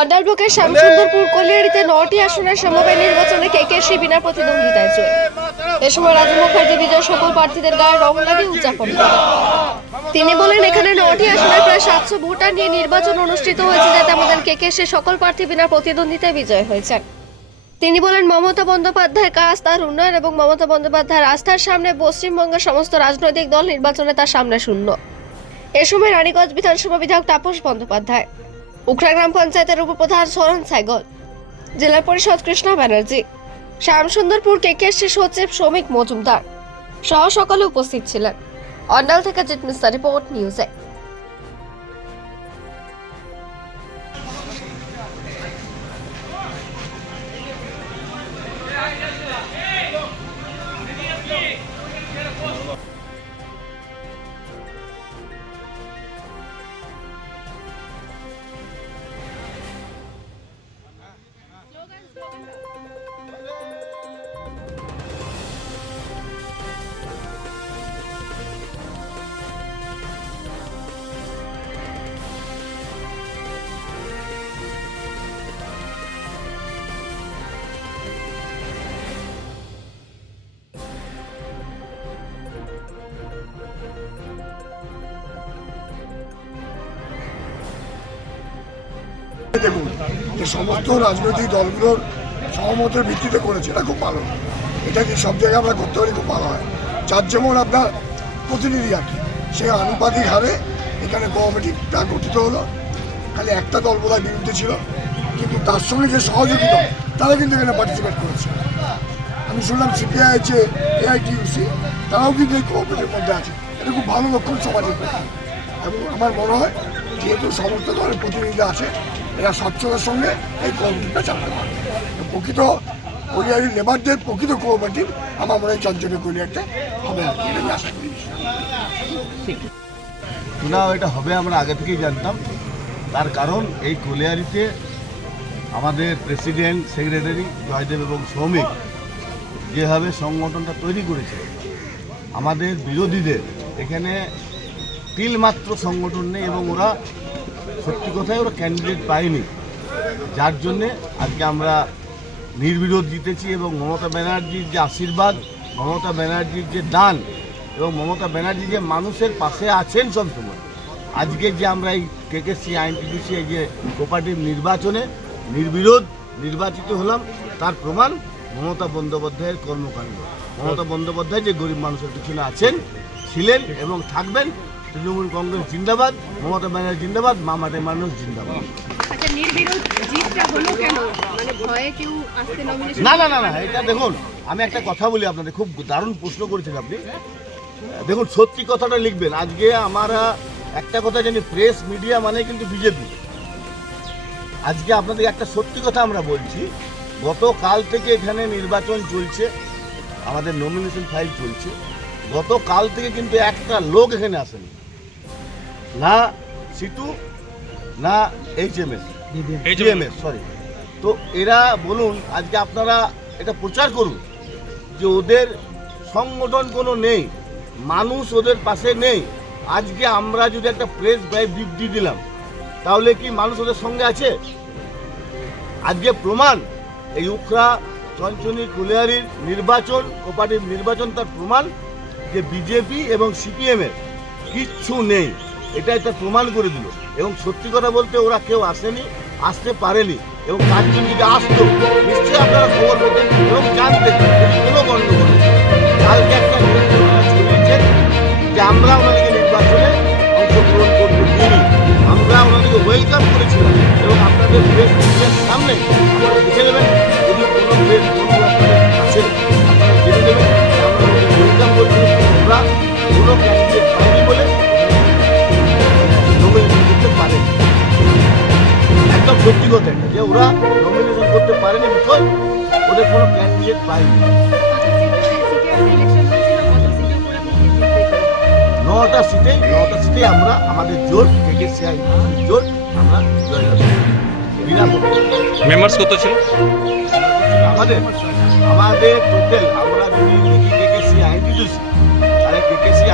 অন্ডাল ব্লকের শ্যামসুন্দরপুর কলিয়াড়িতে নটি আসনের সমবায় নির্বাচনে কেকেশি বিনা প্রতিদ্বন্দ্বিতায় এ সময় রাজু মুখার্জি, বিজয় সকল প্রার্থীদের গায়ে রং লাগিয়ে উদযাপন তিনি বলেন, এখানে নটি আসনে প্রায় সাতশো ভোটার নিয়ে নির্বাচন অনুষ্ঠিত হয়েছে যাতে আমাদের কেকেশি সকল প্রার্থী বিনা প্রতিদ্বন্দ্বিতায় বিজয় হয়েছেন তিনি বলেন, মমতা বন্দ্যোপাধ্যায়ের কাজ, তার উন্নয়ন এবং মমতা বন্দ্যোপাধ্যায়ের রাস্তার সামনে পশ্চিমবঙ্গের সমস্ত রাজনৈতিক দল নির্বাচনে তার সামনে শূন্য। এ সময় রানীগঞ্জ বিধানসভা বিধায়ক তাপস বন্দ্যোপাধ্যায়, উখড়া গ্রাম পঞ্চায়েতের উপপ্রধান সরণ সাইগল জেলা পরিষদ কৃষ্ণা ব্যানার্জি, শ্যামসুন্দরপুর কেকেএসসি সচিব শ্রমিক মজুমদার সহ সকলে উপস্থিত ছিলেন। অন্ডাল থেকে জিতমিস্তা রিপোর্ট নিউজে দেখুন, যে সমস্ত রাজনৈতিক দলগুলোর সহমতের ভিত্তিতে করেছে, এটা খুব ভালো। এটা কি সব জায়গায় আমরা করতে পারি? খুব ভালো হয়। যার যেমন আপনার প্রতিনিধি আর কি, সে আনুপাতিক হারে এখানে কমিটিটা গঠিত হলো। খালি একটা দল বোধহয় বিরুদ্ধে ছিল, কিন্তু তার সঙ্গে যে সহযোগী দল তারা কিন্তু এখানে পার্টিসিপেট করেছে। আমি শুনলাম সিপিআই আছে এআইটিউসি তারাও কিন্তু এই কোঅপারেটিভের মধ্যে আছে। এটা খুব ভালো লক্ষণ সমাজের এবং আমার মনে হয়, যেহেতু সমস্ত দলের প্রতিনিধি আছে এরা স্বচ্ছতার সঙ্গে এই কোঅপারেটিভটা চালাতে পারে। প্রকৃত কলিয়ারি লেবারদের প্রকৃত কোঅপারেটিভ আমার মনে হয় চঞ্চলের কলিয়ারিতে হবে আর কি আমি আশা করি। না এটা হবে, আমরা আগে থেকেই জানতাম। তার কারণ এই কলিয়ারিতে আমাদের প্রেসিডেন্ট, সেক্রেটারি, জয়দেব এবং শ্রমিক যেভাবে সংগঠনটা তৈরি করেছে, আমাদের বিরোধীদের, এখানে তিলমাত্র সংগঠন নেই এবং ওরা সত্যি কথায় ওরা ক্যান্ডিডেট পায়নি। যার জন্যে আজকে আমরা নির্বিরোধ জিতেছি এবং মমতা ব্যানার্জির যে আশীর্বাদ, মমতা ব্যানার্জির যে দান এবং মমতা ব্যানার্জি যে মানুষের পাশে আছেন সবসময়। আজকে যে আমরা এই কেকেসি আইনটিডিসি এই যে কোপারেটিভ নির্বাচনে নির্বিরোধ নির্বাচিত হলাম, তার প্রমাণ মমতা বন্দ্যোপাধ্যায়ের কর্মকাণ্ড। মমতা বন্দ্যোপাধ্যায় যে গরিব মানুষের পিছনে আছেন, ছিলেন এবং থাকবেন তৃণমূল কংগ্রেস জিন্দাবাদ মমতা ব্যানার্জি জিন্দাবাদ মামাদের মানুষ জিন্দাবাদ। আচ্ছা মানে না না না না এটা দেখুন আমি একটা কথা বলি আপনাদের খুব দারুণ প্রশ্ন করেছেন আপনি। দেখুন সত্যি কথাটা লিখবেন আজকে আমরা একটা কথা জানি প্রেস মিডিয়া মানে কিন্তু বিজেপি। আজকে আপনাদের একটা সত্যি কথা আমরা বলছি গতকাল থেকে এখানে নির্বাচন চলছে আমাদের নমিনেশন ফাইল চলছে গতকাল থেকে কিন্তু একটা লোক এখানে আসেনি। না সিটু না H M S HMS sorry তো এরা বলুন আজকে আপনারা এটা প্রচার করুন যে ওদের সংগঠন কোনো নেই মানুষ ওদের পাশে নেই। আজকে আমরা যদি একটা প্রেস বিবৃতি দিলাম তাহলে কি মানুষ ওদের সঙ্গে আছে? আজকে প্রমাণ এই উখরা চঞ্চনী কুলিয়ারির নির্বাচন কোপারেটিভ নির্বাচন তার প্রমাণ যে বিজেপি এবং সিপিএমের কিচ্ছু নেই। এটা একটা প্রমাণ করে দিল। এবং সত্যি কথা বলতে ওরা কেউ আসেনি, আসতে পারেনি। এবং তার যদি আসতো, নিশ্চয়ই আপনারা খবর পেতেন এবং জানতেন কোনো গণ্ডগোল। কালকে একটা ছড়িয়েছেন যে আমরা ওনাদেরকে নির্বাচনে অংশগ্রহণ করতে দিইনি। আমরা ওনাদেরকে ওয়েলকাম করেছিলাম এবং আপনাদের প্রেস সামনে আপনারা দেখে নেবেন। যদি কোনো প্রেস সত্যি যে ওরা নমিনেশন করতে পারেনি বিকজ ওদের কোনো ক্যান্ডিডেট পায়নি? নটা সিটে নটা সিটে আমরা আমাদের জোট থেকে সিআই জোট আমরা জয়লাভ। বিনা। মেম্বার্স কত ছিল আমাদের আমাদের টোটাল আমরা যদি কেকেসি আইনটি তাহলে কেকেসি